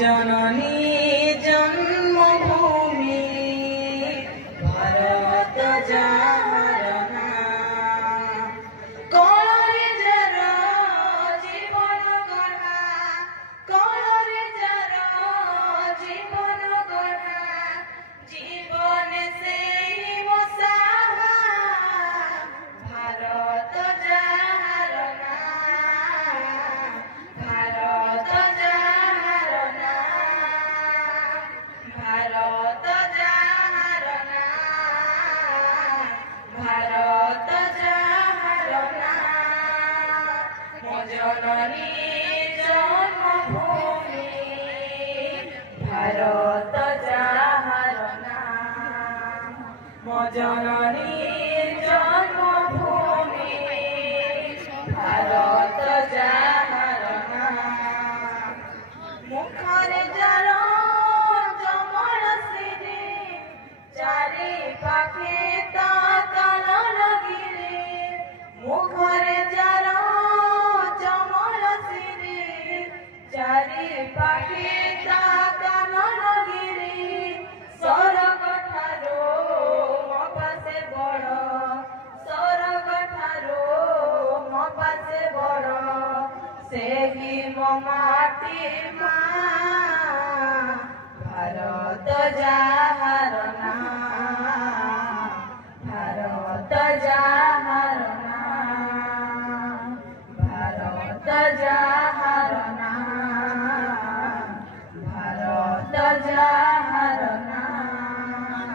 জননী জন্মভূমি ভারত যাহার নাম। কলরে যার জীবন গড়া, কলরে যার জীবন গড়া, জীবনে সেই মোসাহা ভারত যাহার নাম, ভারত যাহার নাম, ভারত যাহার নাম, ভারত যাহার নাম। জননী জন্মভূমি ভারত যাহার নাম, জননী জন্মভূমি ভারত যাহার নাম। মুখরে যার জমল সিরে, চারি পাখে তা কানন গিরে। মুখরে যার জমল সিরে, চারি পাখে তা কানন গিরে। স্বর্গ ঠারো মপাসে বড়, স্বর্গ ঠারো মপাসে বড়, ସେହି ମୋ ମାଟି ମା ଭାରତ ଯାହାର ନାମ, ଭାରତ ଯାହାର ନାମ, ଭାରତ ଯାହାର ନାମ, ଭାରତ ଯାହାର ନାମ।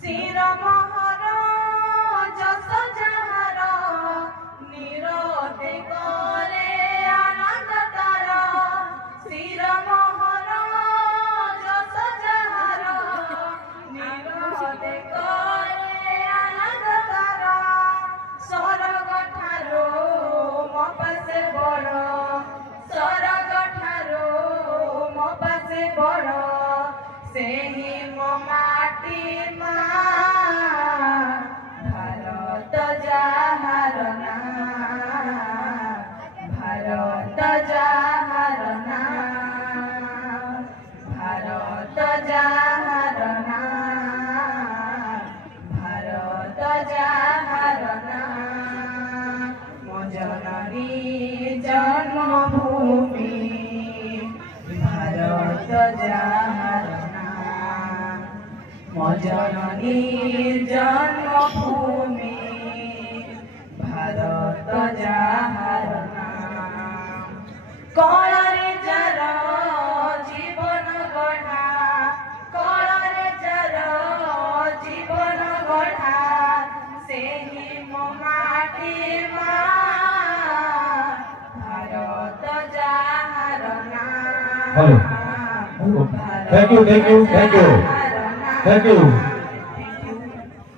ଶିର ମୋହର ଯଶ ଯାହାର, ନିରୋଧି କରେ ଆନନ୍ଦ ତାର। ଶିର ମୋହର ଯଶ ଯାହାର, ନିରୋଧି କରେ ଆନନ୍ଦ ତାର। ସ୍ୱର୍ଗ ଠାରୁ ମୋ ପାଶେ ବଡ଼, ସ୍ୱର୍ଗ ଠାରୁ ମୋ ପାଶେ ବଡ଼, ସେହି ମୋ ମାଟି ମା ଭାରତ ଯାହାର ନାମ, ଭାରତ ଯାହାର ନାମ, ଭାରତ ଯାହାର ନାମ, ଭାରତ ଯାହାର ନାମ। ମୋ ଜନନୀ ଜନ୍ମଭୂମି ଭାରତ ଯାହାର ନାମ, ମୋ ଜନନୀ ଜନ୍ମଭୂମି ଭାରତ ଯାହାର ନାମ। କଳରେ ଯାର ଜୀବନ ଗଢ଼ା, କଳରେ ଯାର ଜୀବନ ଗଢ଼ା, ସେହି ମୋ ମାଟି ମା ଭାରତ ଯାହାର ନାମ। Thank you, thank you, thank you, thank you.